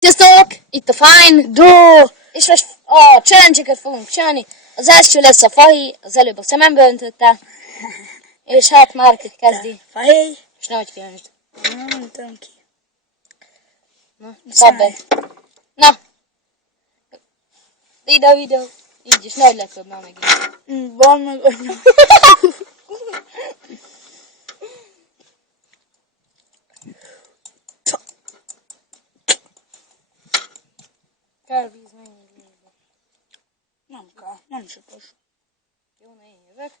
Sziasztok! Itt a Fine Do! És most a challenge-eket fogunk csinálni. Az első lesz a Fahi, az előbb a szemembe öntötte. És hát Mark kezdi. Fahi. És nehogy kiöntsd. Nem tudom ki. Na, szabd be. Na! Ide a videó. Így is, nehogy leköbb már megint. Van meg anya. Kell víz, mennyi vízbe. Nem kell, nem sütös. Jó, na én jövök.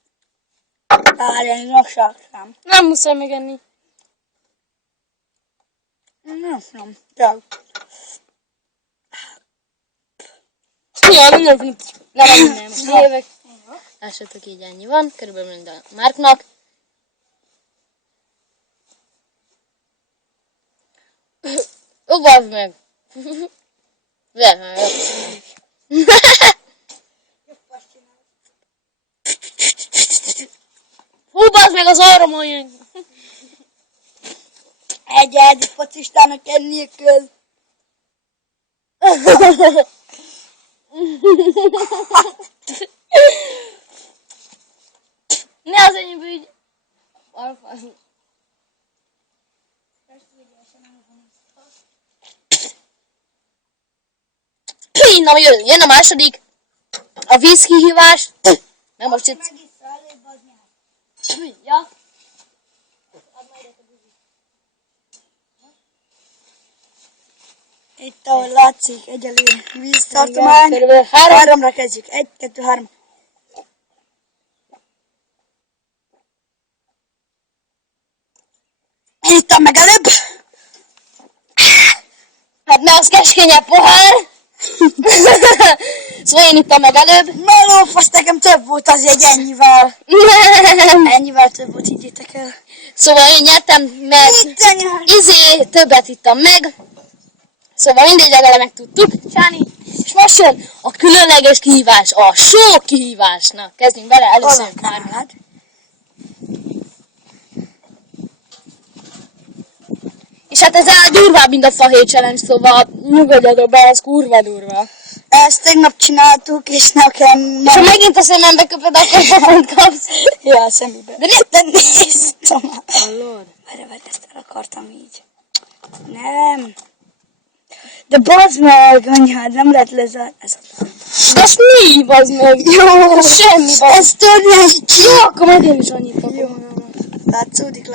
Várjál, lassakszám. Nem muszáj megenni. Nem. Csak. Ja, nem. Most én jövök. Lássatok, így ennyi van. Körülbelül mind a Marknak. Ó, bazd meg! Hú, bazd meg az arra jön! Egy focistának ennie kell. Ne az enyémből így... Na, jön a második. A vízkihívás. Nem most itt... Ja. Itt ahol látszik egyelő víztartomány. Körülbelül 3-ra kezdjük. 1, 2, 3. Én ittam meg előbb. Hát ne az keskényebb pohár. Szóval én ittam meg előbb. Meló, fasz, nekem több volt azért ennyivel. Nem. Ennyivel több volt, higgyétek el. Szóval én nyertem, mert többet ittam meg. Szóval mindegy, legalább meg tudtuk csinálni. És most jön a különleges kihívás, a só kihívás. Na, kezdjünk bele először már. És hát ez durvább, mint a Fahi challenge, szóval nyugodjatok be, ez kurva durva. Ezt tegnap csináltuk, és nekem... És ha megint a szemembe köpöd, akkor pofont kapsz. Ja, a szemébe. De nézd, Tomá. Hallod? Várj, ezt el akartam így. Nem. De bazd meg, anyád, nem lehet lezárni. Ez a... De ezt mi, bazd meg? Jó. Semmi, bazd. Ez törnyes. Jó, akkor majd én is annyit kapom. Jó. Látszódik,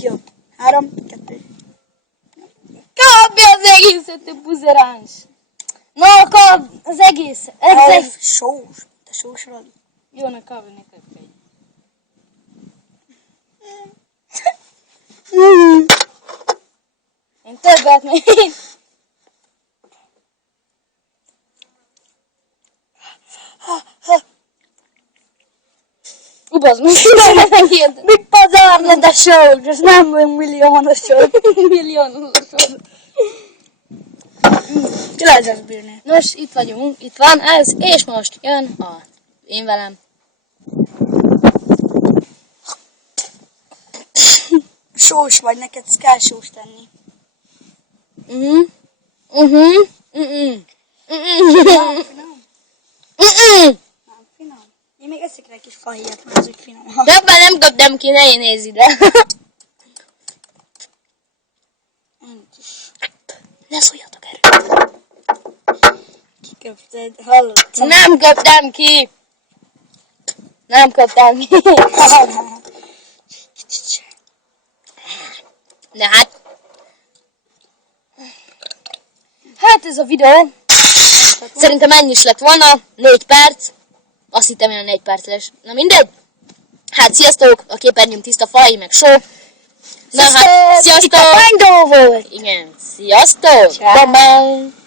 jó. 3, 2. Kapj az egészet, te buzeráns! Na, kap az egész. Sós. Te sósrad. Jó, na kapj, ne kapj. Én többet még. Bazd meg, megérted. Mit pazarlod a sót? Ez nem olyan milliónos sót. Milliónosod. Ki lehet ezt bírni? Nos, itt vagyunk, itt van ez, és most jön a én velem. Sós vagy, neked kell sós tenni. Nem Finom. Én még eszek rá egy kis fahíjat, mert az úgy finom. nem kaptam ki, ne nézz ide. Ne szóljatok erről. Kiköpted, hallottam. Nem kaptam ki. Nem kaptam ki. De hát ez a videó. Szerintem ennyi is lett volna. 4 perc. Azt hittem olyan 4 perc lesz. Na mindegy. Hát sziasztok. A képernyőm tiszta Fahi meg só. Na hát, sziasztok. Itt a Fine Do volt. Igen, sziasztok. Ciao. Bye-bye.